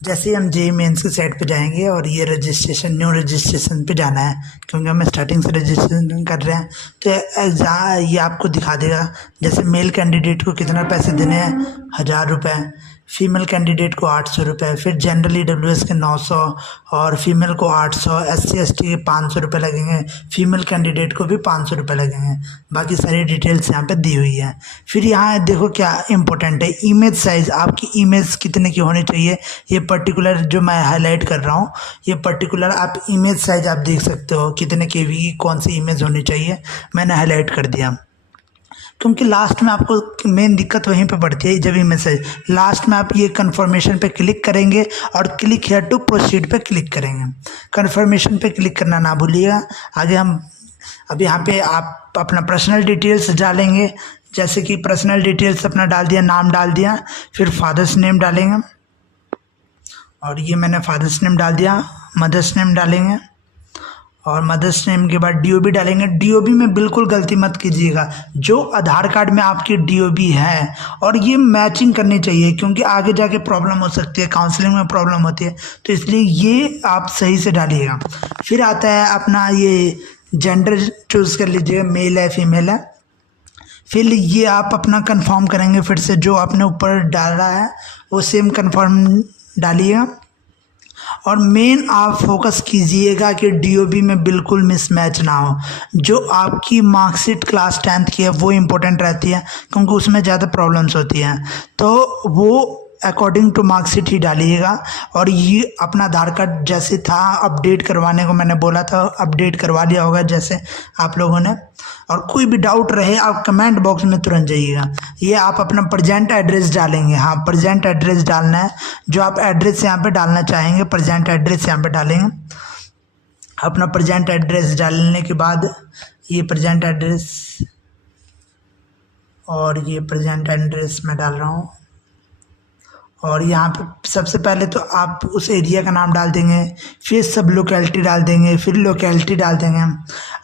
जैसे ही हम JEE mains की साइट पे जाएंगे और ये रजिस्ट्रेशन न्यू रजिस्ट्रेशन पे जाना है, क्योंकि हम स्टार्टिंग से रजिस्ट्रेशन कर रहे हैं। तो ये आपको दिखा देगा जैसे मेल कैंडिडेट को कितना पैसे देने हैं, 1000 रुपये, फीमेल कैंडिडेट को 800 रुपये, फिर जनरल ईडब्ल्यूएस के 900 और फीमेल को 800, SC ST के 500 रुपये लगेंगे, फीमेल कैंडिडेट को भी 500 रुपये लगेंगे। बाकी सारी डिटेल्स यहाँ पे दी हुई है। फिर यहाँ देखो क्या इंपॉर्टेंट है, इमेज साइज़, आपकी इमेज कितने की होनी चाहिए। ये पर्टिकुलर जो मैं हाईलाइट कर रहा हूँ, ये पर्टिकुलर आप इमेज साइज़ आप देख सकते हो कितने KB की कौन सी इमेज होनी चाहिए, मैंने हाईलाइट कर दिया। क्योंकि लास्ट में आपको मेन दिक्कत वहीं पे पड़ती है, जब इमेज साइज लास्ट में आप ये कन्फर्मेशन पे क्लिक करेंगे और क्लिक हियर टू प्रोसीड पे क्लिक करेंगे। कन्फर्मेशन पे क्लिक करना ना भूलिएगा। आगे हम अब यहाँ पे आप अपना पर्सनल डिटेल्स डालेंगे, जैसे कि पर्सनल डिटेल्स अपना डाल दिया, नाम डाल दिया, फिर फादर्स नेम डालेंगे, और ये मैंने फादर्स नेम डाल दिया। मदर्स नेम डालेंगे, और मदर्स नेम के बाद DOB डालेंगे। DOB में बिल्कुल गलती मत कीजिएगा, जो आधार कार्ड में आपकी DOB है, और ये मैचिंग करनी चाहिए, क्योंकि आगे जाके प्रॉब्लम हो सकती है, काउंसलिंग में प्रॉब्लम होती है, तो इसलिए ये आप सही से डालिएगा। फिर आता है अपना ये जेंडर चूज़ कर लीजिएगा, मेल है फीमेल है। फिर ये आप अपना कंफर्म करेंगे, फिर से जो आपने ऊपर डाला है वो सेम कंफर्म डालिएगा। और मेन आप फोकस कीजिएगा कि DOB में बिल्कुल मिसमैच ना हो। जो आपकी मार्कशीट क्लास 10th की है वो इम्पोर्टेंट रहती है, क्योंकि उसमें ज़्यादा प्रॉब्लम्स होती हैं, तो वो अकॉर्डिंग टू मार्कशीट ही डालिएगा। और ये अपना आधार कार्ड जैसे था अपडेट करवाने को मैंने बोला था, अपडेट करवा लिया होगा जैसे आप लोगों ने। और कोई भी डाउट रहे आप कमेंट बॉक्स में तुरंत जाइएगा। ये आप अपना प्रेजेंट एड्रेस डालेंगे, हाँ प्रेजेंट एड्रेस डालना है, जो आप एड्रेस यहाँ पे डालना चाहेंगे प्रेजेंट एड्रेस यहाँ पे डालेंगे। अपना प्रेजेंट एड्रेस डालने के बाद ये प्रेजेंट एड्रेस, और ये प्रेजेंट एड्रेस मैं डाल रहा हूँ। और यहाँ पे सबसे पहले तो आप उस एरिया का नाम डाल देंगे, फिर सब लोकेलिटी डाल देंगे, फिर लोकेलिटी डाल देंगे।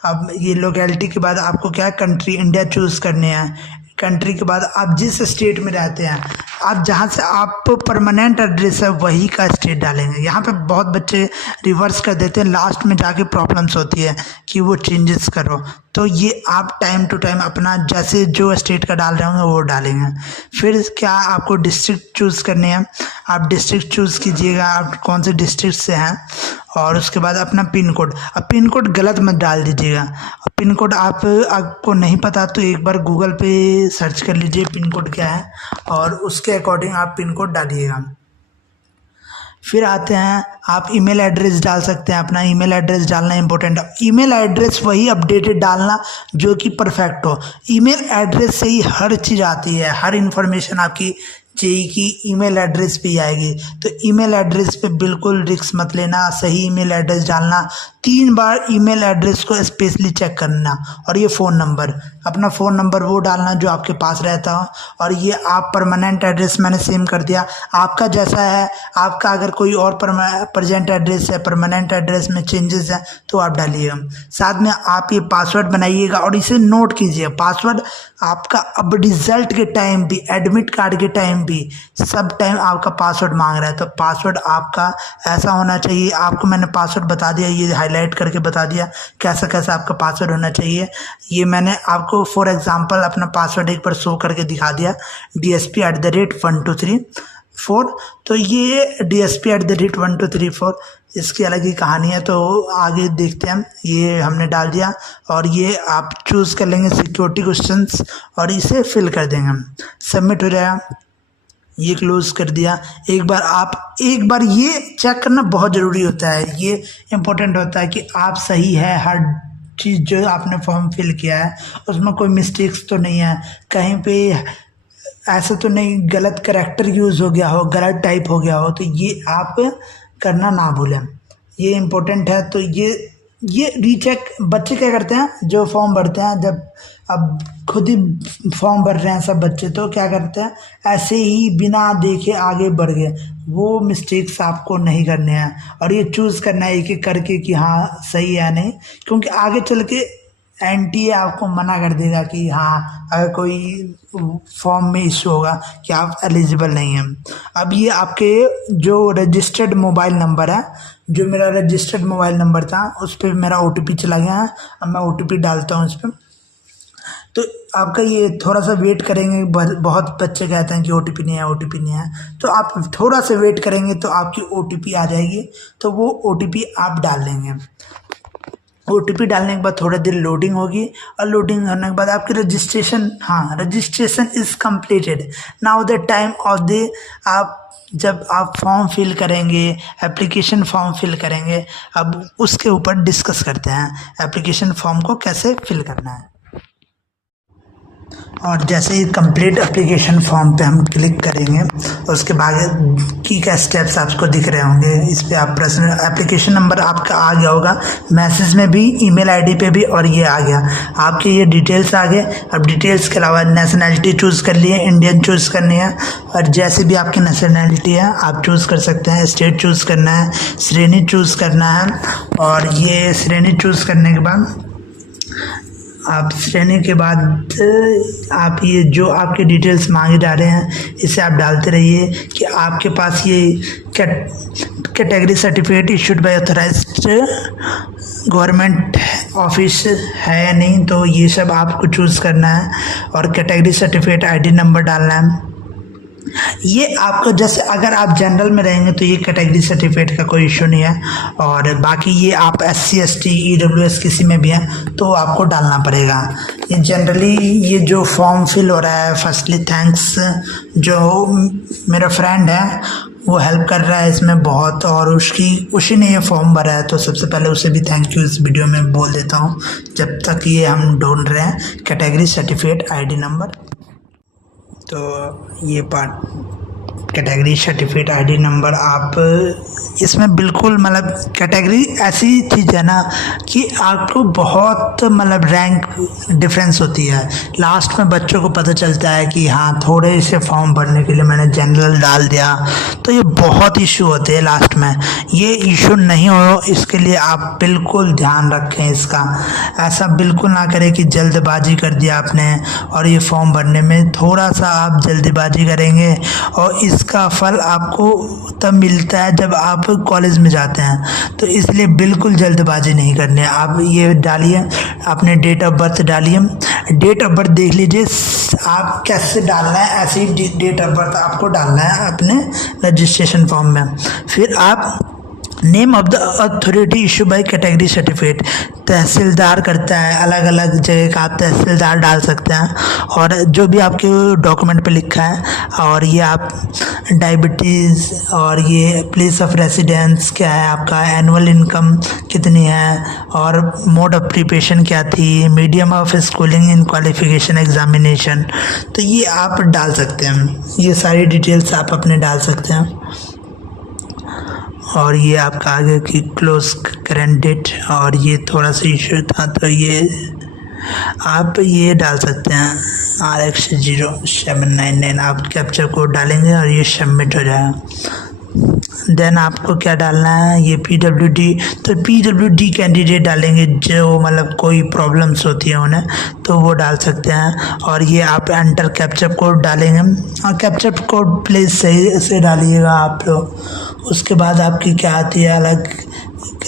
अब ये लोकेलिटी के बाद आपको क्या है, कंट्री इंडिया चूज़ करनी है। कंट्री के बाद आप जिस स्टेट में रहते हैं, आप जहाँ से आप परमानेंट एड्रेस है वही का स्टेट डालेंगे। यहाँ पे बहुत बच्चे रिवर्स कर देते हैं, लास्ट में जाके प्रॉब्लम्स होती है कि वो चेंजेस करो। तो ये आप टाइम टू टाइम अपना जैसे जो स्टेट का डाल रहे होंगे वो डालेंगे। फिर क्या आपको डिस्ट्रिक्ट चूज़ करनी है, आप डिस्ट्रिक्ट चूज़ कीजिएगा, आप कौन से डिस्ट्रिक्ट से हैं। और उसके बाद अपना पिन कोड, अब पिन कोड गलत मत डाल दीजिएगा। पिन कोड आपको नहीं पता तो एक बार गूगल पे सर्च कर लीजिए पिन कोड क्या है, और उसके अकॉर्डिंग आप पिन कोड डालिएगा। फिर आते हैं आप ईमेल एड्रेस डाल सकते हैं, अपना ईमेल एड्रेस डालना इंपॉर्टेंट है। ईमेल एड्रेस वही अपडेटेड डालना जो कि परफेक्ट हो। ईमेल एड्रेस से ही हर चीज़ आती है, हर इन्फॉर्मेशन आपकी जेईई की ईमेल एड्रेस पे ही आएगी। तो ईमेल एड्रेस पे बिल्कुल रिस्क मत लेना, सही ईमेल एड्रेस डालना। 3 बार ईमेल एड्रेस को स्पेशली चेक करना। और ये फ़ोन नंबर, अपना फ़ोन नंबर वो डालना जो आपके पास रहता हो। और ये आप परमानेंट एड्रेस मैंने सेम कर दिया, आपका जैसा है। आपका अगर कोई और प्रेजेंट एड्रेस है, परमानेंट एड्रेस में चेंजेस है तो आप डालिएगा। साथ में आप ये पासवर्ड बनाइएगा और इसे नोट कीजिए। पासवर्ड आपका अब रिजल्ट के टाइम भी, एडमिट कार्ड के टाइम भी, सब टाइम आपका पासवर्ड मांग रहा है। तो पासवर्ड आपका ऐसा होना चाहिए, आपको मैंने पासवर्ड बता दिया, ये हाईलाइट करके बता दिया कैसा कैसा आपका पासवर्ड होना चाहिए। ये मैंने आपको फॉर एग्जांपल अपना पासवर्ड एक बार शो करके दिखा दिया, DSP@1234। तो ये DSP@1234, इसकी अलग ही कहानी है, तो आगे देखते हैं। ये हमने डाल दिया और ये आप चूज़ कर लेंगे सिक्योरिटी क्वेश्चंस और इसे फिल कर देंगे। सबमिट हो जाएगा, ये क्लोज कर दिया। एक बार ये चेक करना बहुत ज़रूरी होता है, ये इम्पोर्टेंट होता है कि आप सही है, हर चीज़ जो आपने फॉर्म फिल किया है उसमें कोई मिस्टेक्स तो नहीं है, कहीं पे ऐसा तो नहीं गलत करैक्टर यूज़ हो गया हो, गलत टाइप हो गया हो, तो ये आप करना ना भूलें, ये इम्पोर्टेंट है। तो ये रीचेक बच्चे क्या करते हैं, जो फॉर्म भरते हैं, जब अब खुद ही फॉर्म भर रहे हैं सब बच्चे, तो क्या करते हैं ऐसे ही बिना देखे आगे बढ़ गए। वो मिस्टेक्स आपको नहीं करने हैं और ये चूज़ करना है एक एक करके कि हाँ सही है नहीं, क्योंकि आगे चल के एनटीए आपको मना कर देगा कि हाँ, अगर कोई फॉर्म में इशू होगा कि आप एलिजिबल नहीं हैं। अब ये आपके जो रजिस्टर्ड मोबाइल नंबर है, जो मेरा रजिस्टर्ड मोबाइल नंबर था उस पर मेरा OTP चला गया है। अब मैं OTP डालता हूँ इस पर, तो आपका ये थोड़ा सा वेट करेंगे। बहुत बच्चे कहते हैं कि OTP नहीं है, OTP नहीं है, तो आप थोड़ा सा वेट करेंगे तो आपकी OTP आ जाएगी, तो वो OTP आप डाल लेंगे। OTP डालने के बाद थोड़ा देर लोडिंग होगी, और लोडिंग होने के बाद आपकी रजिस्ट्रेशन, हाँ, registration is completed. Now the time of the, आप जब आप फॉर्म फिल करेंगे, एप्लीकेशन फॉर्म फिल करेंगे, अब उसके ऊपर डिस्कस करते हैं एप्लीकेशन फॉर्म को कैसे फिल करना है। और जैसे ही कंप्लीट एप्लीकेशन फॉर्म पे हम क्लिक करेंगे, उसके बाद की क्या स्टेप्स आपको दिख रहे होंगे। इस पर आप पर्सनल एप्लीकेशन नंबर आपका आ गया होगा मैसेज में भी, ईमेल आईडी पे भी, और ये आ गया आपके ये डिटेल्स आ गए। अब डिटेल्स के अलावा नेशनैलिटी चूज़ कर लिए, इंडियन चूज़ करनी है, और जैसे भी आपकी नेशनैलिटी है आप चूज़ कर सकते हैं। स्टेट चूज़ करना है, श्रेणी चूज़ करना है, और ये श्रेणी चूज़ करने के बाद आप श्रेणी के बाद आप ये जो आपके डिटेल्स मांगे जा रहे हैं इसे आप डालते रहिए कि आपके पास ये category certificate issued by authorised government office है या नहीं, तो ये सब आपको चूज़ करना है। और कैटेगरी सर्टिफिकेट ID नंबर डालना है। ये आपको, जैसे अगर आप जनरल में रहेंगे तो ये कैटेगरी सर्टिफिकेट का कोई इशू नहीं है, और बाकी ये आप SC ST EWS किसी में भी हैं तो आपको डालना पड़ेगा। ये जनरली ये जो फॉर्म फिल हो रहा है, फर्स्टली थैंक्स, जो मेरा फ्रेंड है वो हेल्प कर रहा है इसमें बहुत, और उसी ने ये फॉर्म भरा है, तो सबसे पहले उसे भी थैंक यू इस वीडियो में बोल देता हूँ, जब तक ये हम ढूंढ रहे हैं कैटेगरी सर्टिफिकेट ID नंबर। तो ये part category certificate ID number, आप इसमें बिल्कुल मतलब कैटेगरी ऐसी चीज़ है ना कि आपको बहुत मतलब रैंक डिफरेंस होती है। लास्ट में बच्चों को पता चलता है कि हाँ, थोड़े से फॉर्म भरने के लिए मैंने जनरल डाल दिया, तो ये बहुत इशू होते हैं लास्ट में। ये इशू नहीं हो, इसके लिए आप बिल्कुल ध्यान रखें इसका। ऐसा बिल्कुल ना करें कि जल्दबाजी कर दिया आपने, और ये फॉर्म भरने में थोड़ा सा आप जल्दबाजी करेंगे, और इसका फल आपको तब मिलता है जब आप कॉलेज में जाते हैं। तो इसलिए बिल्कुल जल्दबाजी नहीं करनी है। आप ये डालिए, अपने डेट ऑफ बर्थ डालिए, डेट ऑफ बर्थ देख लीजिए आप कैसे डालना है, ऐसे ही डेट ऑफ बर्थ आपको डालना है अपने रजिस्ट्रेशन फॉर्म में। फिर आप name of the authority issue by category certificate, tehsildar करता है, अलग अलग जगह का आप तहसीलदार डाल सकते हैं, और जो भी आपके डॉक्यूमेंट पे लिखा है, और ये आप डायबिटीज़, और ये प्लेस ऑफ रेसिडेंस क्या है आपका, एनुअल इनकम कितनी है, और मोड ऑफ प्रिपरेशन क्या थी, medium of schooling in qualification examination, तो ये आप डाल सकते हैं। ये सारी डिटेल्स आप अपने डाल सकते हैं। और ये आपका आगे की क्लोज करेंट डेट, और ये थोड़ा सा इशू था तो ये आप ये डाल सकते हैं RX0799, आप कैप्चर कोड डालेंगे और ये सबमिट हो जाएगा। देन आपको क्या डालना है, ये PWD, तो PWD कैंडिडेट डालेंगे जो मतलब कोई प्रॉब्लम्स होती है उन्हें, तो वो डाल सकते हैं। और ये आप एंटर कैप्चर कोड डालेंगे, और कैप्चर कोड प्लीज़ सही से डालिएगा आप लोग। उसके बाद आपकी क्या आती है, अलग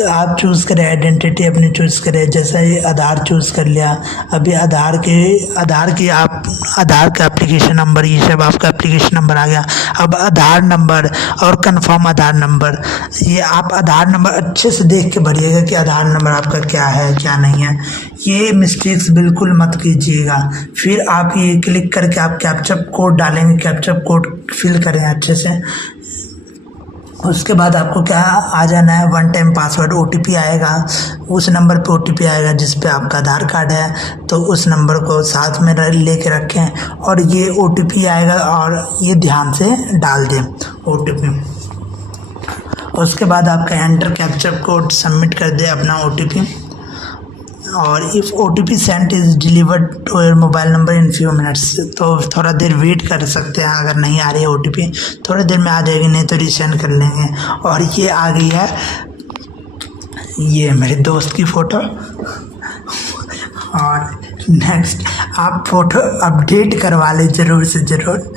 आप चूज़ करें, आइडेंटिटी अपनी चूज़ करें। जैसा ये आधार चूज़ कर लिया, अभी आधार की आप आधार का एप्लीकेशन नंबर, ये सब आपका एप्लीकेशन नंबर आ गया। अब आधार नंबर और कंफर्म आधार नंबर, ये आप आधार नंबर अच्छे से देख के भरिएगा कि आधार नंबर आपका क्या है क्या नहीं है, ये मिस्टेक्स बिल्कुल मत कीजिएगा। फिर आप ये क्लिक करके आप कैप्चर कोड डालेंगे, कैप्चर कोड फिल करें अच्छे से। उसके बाद आपको क्या आ जाना है, 1 टाइम पासवर्ड OTP आएगा, उस नंबर पे OTP आएगा जिस पे आपका आधार कार्ड है, तो उस नंबर को साथ में लेके रखें, और ये OTP आएगा और ये ध्यान से डाल दें OTP। उसके बाद आपका एंटर कैप्चर कोड सबमिट कर दे अपना OTP, और if OTP sent is delivered to your mobile number in few minutes, तो थोड़ा देर वेट कर सकते हैं। अगर नहीं आ रही है OTP, थोड़ी देर में आ जाएगी, नहीं तो रीसेंड कर लेंगे। और ये आ गई है, ये मेरे दोस्त की फ़ोटो, और नेक्स्ट आप फ़ोटो अपडेट करवा लें ज़रूर से ज़रूर।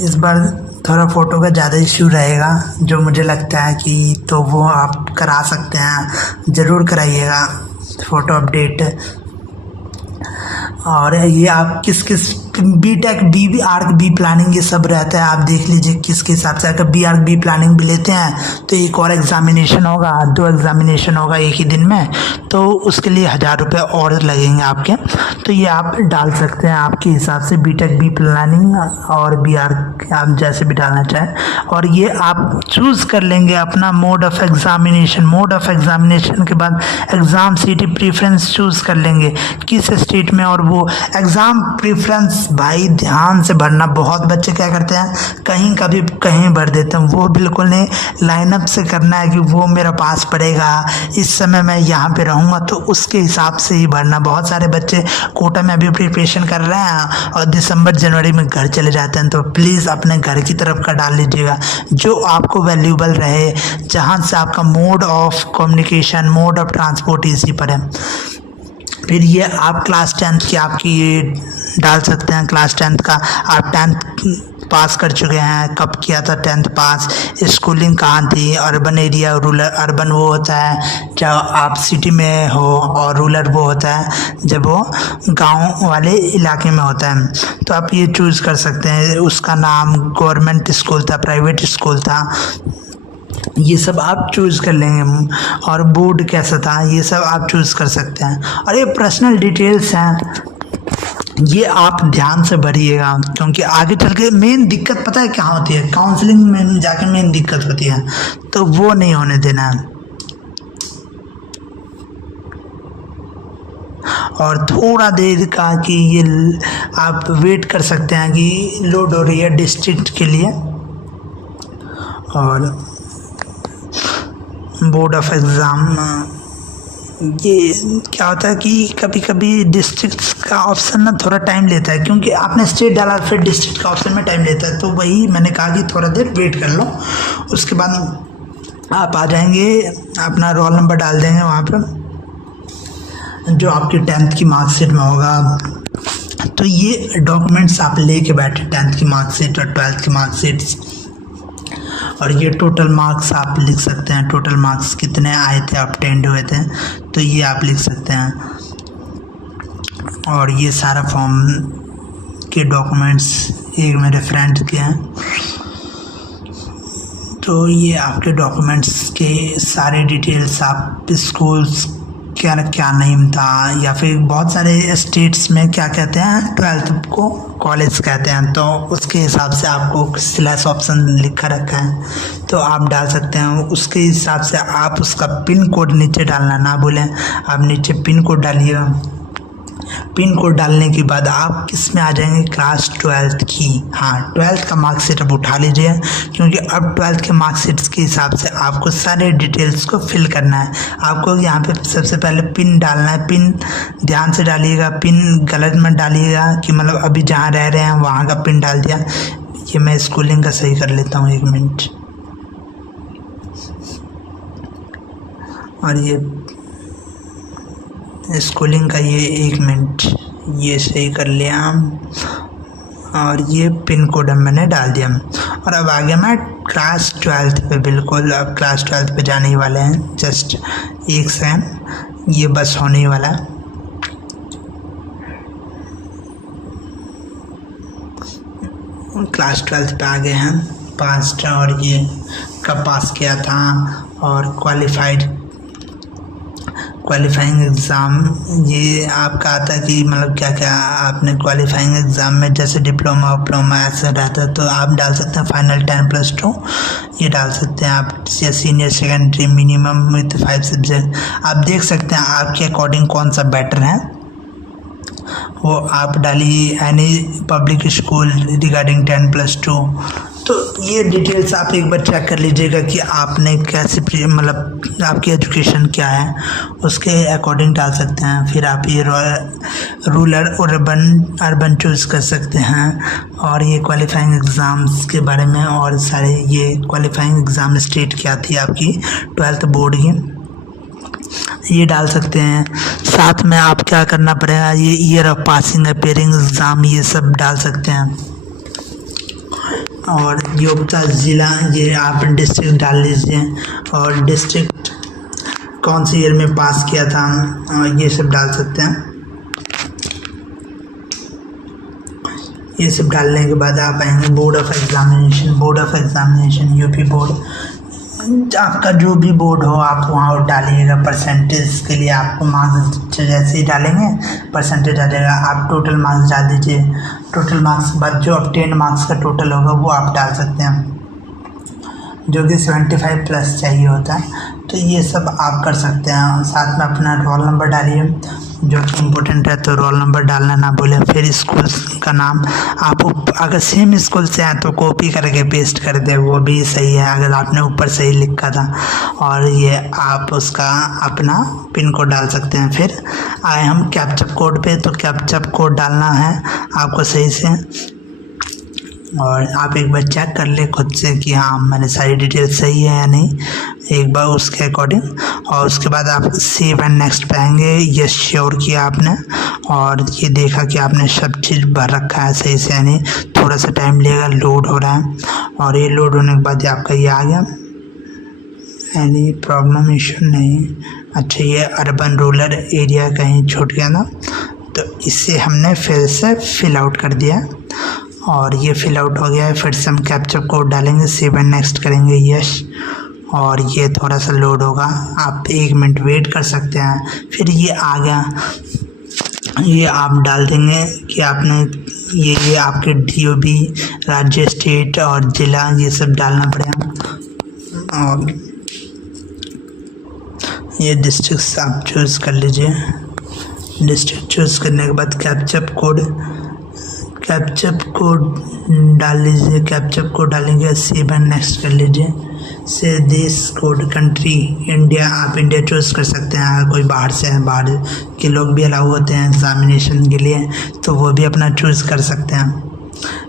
इस बार थोड़ा फ़ोटो का ज़्यादा इशू रहेगा जो मुझे लगता है कि, तो वो आप करा सकते हैं, ज़रूर कराइएगा फ़ोटो अपडेट। और ये आप किस BTech B Arch B planning ये सब रहता है, आप देख लीजिए किसके हिसाब से। अगर बी आर्क बी प्लानिंग भी लेते हैं तो एक और एग्ज़ामिनेशन होगा, 2 एग्ज़ामिनेशन होगा एक ही दिन में, तो उसके लिए 1000 रुपये और लगेंगे आपके। तो ये आप डाल सकते हैं आपके हिसाब से, बीटेक बी प्लानिंग और बी आर्क आप जैसे भी डालना चाहें। और ये आप चूज़ कर लेंगे अपना mode of examination. Mode of examination के बाद एग्ज़ाम सिटी प्रेफरेंस चूज़ कर लेंगे किस स्टेट में। और वो एग्ज़ाम प्रेफरेंस भाई ध्यान से भरना। बहुत बच्चे क्या करते हैं, कहीं कभी कहीं भर देते हैं, वो बिल्कुल नहीं। लाइनअप से करना है कि वो मेरा पास पड़ेगा, इस समय मैं यहाँ पे रहूँगा, तो उसके हिसाब से ही भरना। बहुत सारे बच्चे कोटा में अभी प्रिपरेशन कर रहे हैं और दिसंबर जनवरी में घर चले जाते हैं, तो प्लीज़ अपने घर की तरफ का डाल लीजिएगा जो आपको वैल्यूबल रहे, जहाँ से आपका mode of communication, mode of transport इसी पर है। फिर ये आप क्लास 10th की आपकी ये डाल सकते हैं। क्लास 10th का आप 10th पास कर चुके हैं, कब किया था 10th पास, स्कूलिंग कहाँ थी, अर्बन एरिया, रूरल। अर्बन वो होता है जब आप सिटी में हो, और रूरल वो होता है जब वो गांव वाले इलाके में होता है। तो आप ये चूज़ कर सकते हैं। उसका नाम गवर्नमेंट स्कूल था, प्राइवेट स्कूल था, ये सब आप चूज़ कर लेंगे। और बोर्ड कैसा था ये सब आप चूज़ कर सकते हैं। और ये पर्सनल डिटेल्स हैं, ये आप ध्यान से भरिएगा, क्योंकि आगे चल के मेन दिक्कत पता है क्या होती है, काउंसलिंग में जाके मेन दिक्कत होती है, तो वो नहीं होने देना है। और थोड़ा देर का कि ये आप वेट कर सकते हैं कि लोड हो रही है डिस्ट्रिक्ट के लिए। और बोर्ड ऑफ एग्ज़ाम, ये क्या होता है कि कभी कभी डिस्ट्रिक्ट्स का ऑप्शन ना थोड़ा टाइम लेता है, क्योंकि आपने स्टेट डाला फिर डिस्ट्रिक्ट का ऑप्शन में टाइम लेता है, तो वही मैंने कहा कि थोड़ा देर वेट कर लो। उसके बाद आप आ जाएंगे, अपना रोल नंबर डाल देंगे वहाँ पर जो आपकी 10th की मार्कशीट में होगा। तो ये डॉक्यूमेंट्स आप लेके बैठे, 10th की मार्कशीट और 12th की मार्कशीट्स। और ये टोटल मार्क्स आप लिख सकते हैं, टोटल मार्क्स कितने आए थे, ऑब्टेन्ड हुए थे, तो ये आप लिख सकते हैं। और ये सारा फॉर्म के डॉक्यूमेंट्स एक मेरे फ्रेंड के हैं, तो ये आपके डॉक्यूमेंट्स के सारे डिटेल्स, आप स्कूल्स क्या क्या नेम था, या फिर बहुत सारे स्टेट्स में क्या कहते हैं 12th को कॉलेज कहते हैं, तो उसके हिसाब से आपको स्लैश ऑप्शन लिखा रखा है तो आप डाल सकते हैं। उसके हिसाब से आप उसका पिन कोड नीचे डालना ना भूलें, आप नीचे पिन कोड डालिएगा। पिन कोड डालने के बाद आप किस में आ जाएंगे, क्लास 12th की। हाँ, 12th का मार्कशीट अब उठा लीजिए, क्योंकि अब 12th के मार्कशीट्स के हिसाब से आपको सारे डिटेल्स को फिल करना है। आपको यहाँ पे सबसे पहले पिन डालना है। पिन ध्यान से डालिएगा, पिन गलत मत डालिएगा कि मतलब अभी जहाँ रह रहे हैं वहाँ का पिन डाल दिया। ये मैं स्कूलिंग का सही कर लेता हूँ, 1 मिनट। और ये स्कूलिंग का ये 1 मिनट, ये सही कर लिया हम। और ये पिन कोड मैंने डाल दिया। और अब आ गया मैं क्लास 12th पे, बिल्कुल अब क्लास 12th पे जाने ही वाले हैं। जस्ट 1 सेकंड, ये बस होने ही वाला है। क्लास 12th पे आ गए हैं, पास्ट। और ये कब पास किया था, और क्वालिफाइंग एग्ज़ाम, ये आपका आता है कि मतलब क्या क्या आपने क्वालिफाइंग एग्ज़ाम में, जैसे डिप्लोमा ऐसा रहता है, तो आप डाल सकते हैं फाइनल 10+2, ये डाल सकते हैं आप, या senior secondary minimum with 5 subject. आप देख सकते हैं आपके अकॉर्डिंग कौन सा बेटर है, वो आप डालिए। Any public school regarding 10+2। तो ये डिटेल्स आप एक बार चेक कर लीजिएगा कि आपने कैसे मतलब आपकी एजुकेशन क्या है, उसके अकॉर्डिंग डाल सकते हैं। फिर आप ये रूरल और अर्बन चूज़ कर सकते हैं। और ये क्वालिफाइंग एग्ज़ाम्स के बारे में, और सारे ये क्वालिफाइंग एग्ज़ाम स्टेट क्या थी आपकी 12th बोर्ड की, ये डाल सकते हैं। साथ में आप क्या करना पड़ेगा, ये year of passing appearing exam ये सब डाल सकते हैं। और योग्यता ज़िला ये आप डिस्ट्रिक्ट डाल लीजिए, और डिस्ट्रिक्ट कौन सी ईयर में पास किया था ये सब डाल सकते हैं। ये सब डालने के बाद आप आएंगे board of examination UP board, आपका जो भी बोर्ड हो आप वहाँ डालिएगा। परसेंटेज के लिए आपको मार्क्स जैसे ही डालेंगे परसेंटेज डालेगा, आप टोटल मार्क्स डाल दीजिए। टोटल मार्क्स के बाद जो ऑब्टेन मार्क्स का टोटल होगा वो आप डाल सकते हैं, जो कि 75 प्लस चाहिए होता है। तो ये सब आप कर सकते हैं। साथ में अपना रोल नंबर डालिए, जो कि इम्पोर्टेंट है, तो रोल नंबर डालना ना भूलें। फिर स्कूल का नाम आप अगर सेम स्कूल से हैं तो कॉपी करके पेस्ट कर दें, वो भी सही है अगर आपने ऊपर सही लिखा था। और ये आप उसका अपना पिन कोड डाल सकते हैं। फिर आए हम कैप्चा कोड पे, तो कैप्चा कोड डालना है आपको सही से, और आप एक बार चेक कर ले खुद से कि हाँ मैंने सारी डिटेल सही है या नहीं, एक बार उसके अकॉर्डिंग। और उसके बाद आप सेव एंड नेक्स्ट पे आएंगे। ये श्योर किया आपने और ये देखा कि आपने सब चीज़ भर रखा है सही से या नहीं। थोड़ा सा टाइम लेगा, लोड हो रहा है, और ये लोड होने के बाद आपका ये आ गया। एनी प्रॉब्लम इशू नहीं। अच्छा, ये अर्बन रूरल एरिया कहीं छूट गया ना, तो इससे हमने फिर से फिल आउट कर दिया और ये फिल आउट हो गया है। फिर से हम कैप्चा कोड डालेंगे, सेव एंड नेक्स्ट करेंगे, यस, और ये थोड़ा सा लोड होगा, आप 1 मिनट वेट कर सकते हैं। फिर ये आ गया, ये आप डाल देंगे कि आपने ये आपके DOB, राज्य, स्टेट और ज़िला ये सब डालना पड़ेगा। और ये डिस्ट्रिक्ट आप चूज़ कर लीजिए। डिस्ट्रिक्ट चूज़ करने के बाद कैप्चा कोड डाल लीजिए। कैप्चा कोड डालेंगे, सेव एंड नेक्स्ट कर लीजिए। से देश कोड, कंट्री इंडिया, आप इंडिया चूज़ कर सकते हैं। अगर कोई बाहर से है, बाहर के लोग भी अलाउ होते हैं एग्ज़ामिनेशन के लिए, तो वो भी अपना चूज़ कर सकते हैं।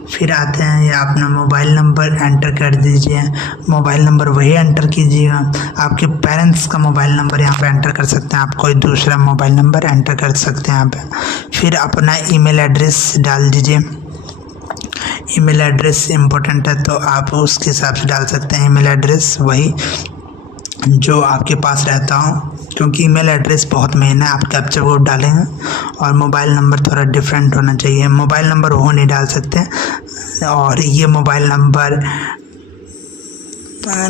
फिर आते हैं, ये अपना मोबाइल नंबर एंटर कर दीजिए। मोबाइल नंबर वही एंटर कीजिएगा, आपके पेरेंट्स का मोबाइल नंबर यहाँ पे एंटर कर सकते हैं, आप कोई दूसरा मोबाइल नंबर एंटर कर सकते हैं यहाँ पे। फिर अपना ईमेल एड्रेस डाल दीजिए। ईमेल एड्रेस इम्पोर्टेंट है, तो आप उसके हिसाब से डाल सकते हैं ईमेल एड्रेस वही जो आपके पास रहता हो, क्योंकि ईमेल एड्रेस बहुत मेन है। आप कैप्चा कोड डालेंगे और मोबाइल नंबर थोड़ा डिफरेंट होना चाहिए, मोबाइल नंबर वो नहीं डाल सकते। और ये मोबाइल नंबर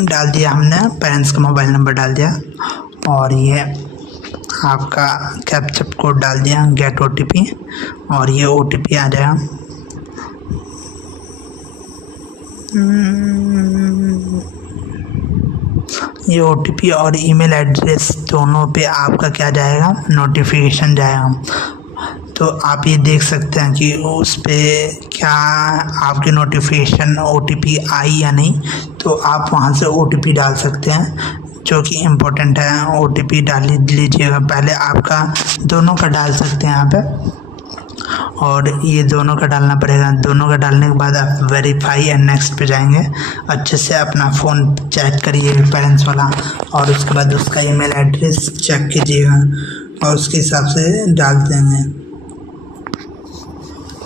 डाल दिया हमने, पेरेंट्स का मोबाइल नंबर डाल दिया, और ये आपका कैप्चा कोड डाल दिया, गेट OTP, और ये OTP आ जाएगा। ये OTP और ईमेल एड्रेस दोनों पे आपका क्या जाएगा, नोटिफिकेशन जाएगा। तो आप ये देख सकते हैं कि उस पे क्या आपके नोटिफिकेशन OTP आई या नहीं, तो आप वहाँ से OTP डाल सकते हैं, जो कि इम्पोर्टेंट है। OTP डाल लीजिएगा पहले, आपका दोनों का डाल सकते हैं यहाँ पे, और ये दोनों का डालना पड़ेगा। दोनों का डालने के बाद आप वेरीफाई एंड नेक्स्ट पे जाएंगे। अच्छे से अपना फ़ोन चेक करिए पेरेंट्स वाला, और उसके बाद उसका ईमेल एड्रेस चेक कीजिएगा और उसके हिसाब से डाल देंगे।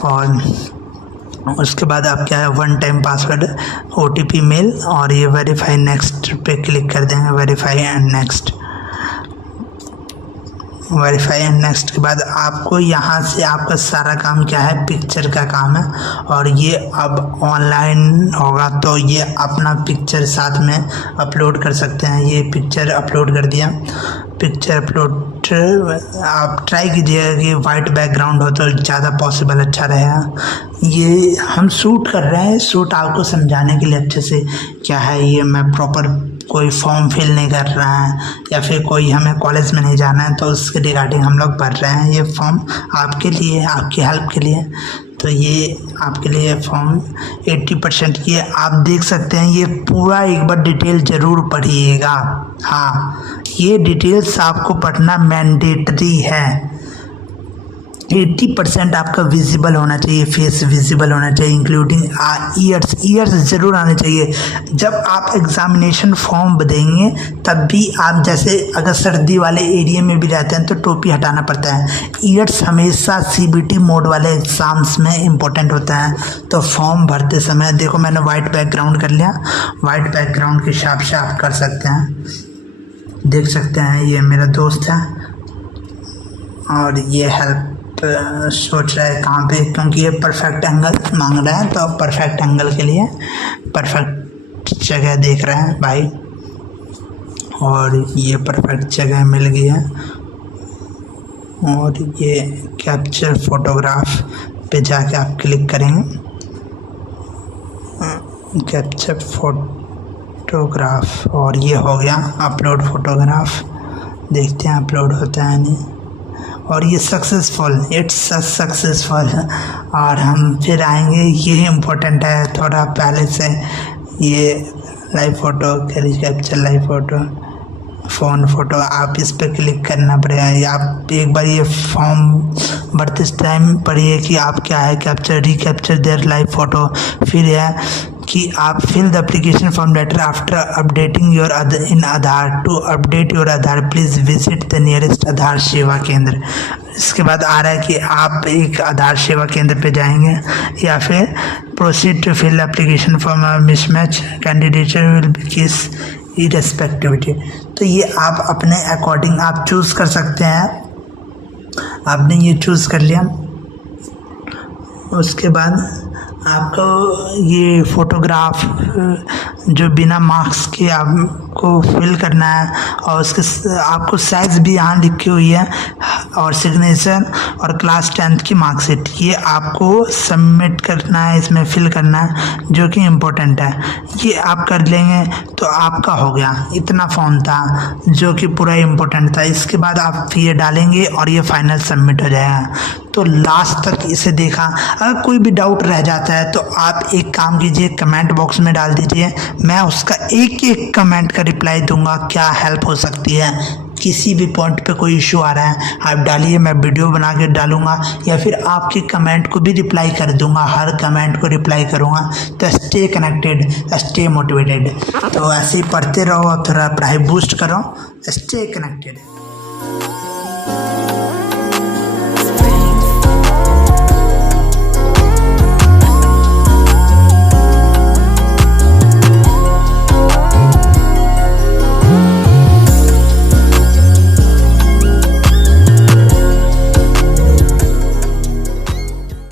और उसके बाद आप क्या है, 1 टाइम पासवर्ड, OTP मेल, और ये वेरीफाई नेक्स्ट पे क्लिक कर देंगे। Verify and next, verify and next के बाद आपको यहाँ से आपका सारा काम क्या है, पिक्चर का काम है। और ये अब ऑनलाइन होगा, तो ये अपना पिक्चर साथ में अपलोड कर सकते हैं। ये पिक्चर अपलोड कर दिया। पिक्चर अपलोड आप ट्राई कीजिएगा कि वाइट बैकग्राउंड हो तो ज़्यादा पॉसिबल अच्छा रहेगा। ये हम शूट कर रहे हैं, शूट आपको समझाने के लिए अच्छे से क्या है। ये मैं प्रॉपर कोई फॉर्म फिल नहीं कर रहा है, या फिर कोई हमें कॉलेज में नहीं जाना है तो उसके रिगार्डिंग हम लोग भर रहे हैं। ये फॉर्म आपके लिए, आपकी हेल्प के लिए। तो ये आपके लिए फॉर्म 80% की है, आप देख सकते हैं। ये पूरा एक बार डिटेल ज़रूर पढ़िएगा। हाँ, ये डिटेल्स आपको पढ़ना मैंडेटरी है। 80% आपका विजिबल होना चाहिए, फेस विजिबल होना चाहिए, इंक्लूडिंग ईयर्स ज़रूर आने चाहिए। जब आप एग्ज़ामिनेशन फॉर्म देंगे तब भी आप जैसे अगर सर्दी वाले एरिया में भी रहते हैं तो टोपी हटाना पड़ता है। ईयर्स हमेशा CBT मोड वाले एग्ज़ाम्स में इम्पोर्टेंट होता है। तो फॉर्म भरते समय देखो मैंने वाइट बैकग्राउंड कर लिया, वाइट बैकग्राउंड के हिसाब से आप कर सकते हैं। देख सकते हैं ये मेरा दोस्त है और ये हेल्प सोच रहा है कहाँ पे, क्योंकि ये परफेक्ट एंगल मांग रहा है तो परफेक्ट एंगल के लिए परफेक्ट जगह देख रहे हैं भाई। और ये परफेक्ट जगह मिल गई है और ये कैप्चर फोटोग्राफ पे जाके आप क्लिक करेंगे, कैप्चर फोटोग्राफ, और ये हो गया अपलोड फोटोग्राफ। देखते हैं अपलोड होता है नहीं, और ये सक्सेसफुल, इट्स सक्सेसफुल। और हम फिर आएंगे, ये इम्पोर्टेंट है थोड़ा पहले से, ये live photo capture live photo phone photo, आप इस पर क्लिक करना पड़ेगा। या आप एक बार ये फॉर्म भरते टाइम पढ़िए कि आप क्या है capture recapture their live photo. फिर है कि आप fill the application form letter after updating your in Aadhaar. To update your Aadhaar please visit the nearest Aadhaar Seva Kendra. इसके बाद आ रहा है कि आप एक आधार सेवा केंद्र पे जाएंगे, या फिर proceed to fill application form mismatch candidature will be किस इरेस्पेक्टिविटी। तो ये आप अपने अकॉर्डिंग आप चूज़ कर सकते हैं। आपने ये चूज़ कर लिया, उसके बाद आपको ये फ़ोटोग्राफ जो बिना मार्क्स के आपको फिल करना है, और उसके आपको साइज़ भी यहाँ लिखी हुई है, और सिग्नेचर और क्लास 10th की मार्कशीट, ये आपको सबमिट करना है, इसमें फिल करना है, जो कि इम्पोर्टेंट है। ये आप कर लेंगे तो आपका हो गया। इतना फॉर्म था जो कि पूरा इम्पोर्टेंट था। इसके बाद आप ये डालेंगे और ये फाइनल सबमिट हो जाएगा। तो लास्ट तक इसे देखा। अगर कोई भी डाउट रह जाता है तो आप एक काम कीजिए, कमेंट बॉक्स में डाल दीजिए, मैं उसका एक एक कमेंट का रिप्लाई दूंगा। क्या हेल्प हो सकती है, किसी भी पॉइंट पे कोई इशू आ रहा है आप डालिए, मैं वीडियो बना के डालूंगा, या फिर आपके कमेंट को भी रिप्लाई कर दूंगा, हर कमेंट को रिप्लाई करूंगा। तो स्टे कनेक्टेड, स्टे मोटिवेटेड। तो ऐसे ही पढ़ते रहो, थोड़ा पढ़ाई बूस्ट करो, स्टे कनेक्टेड।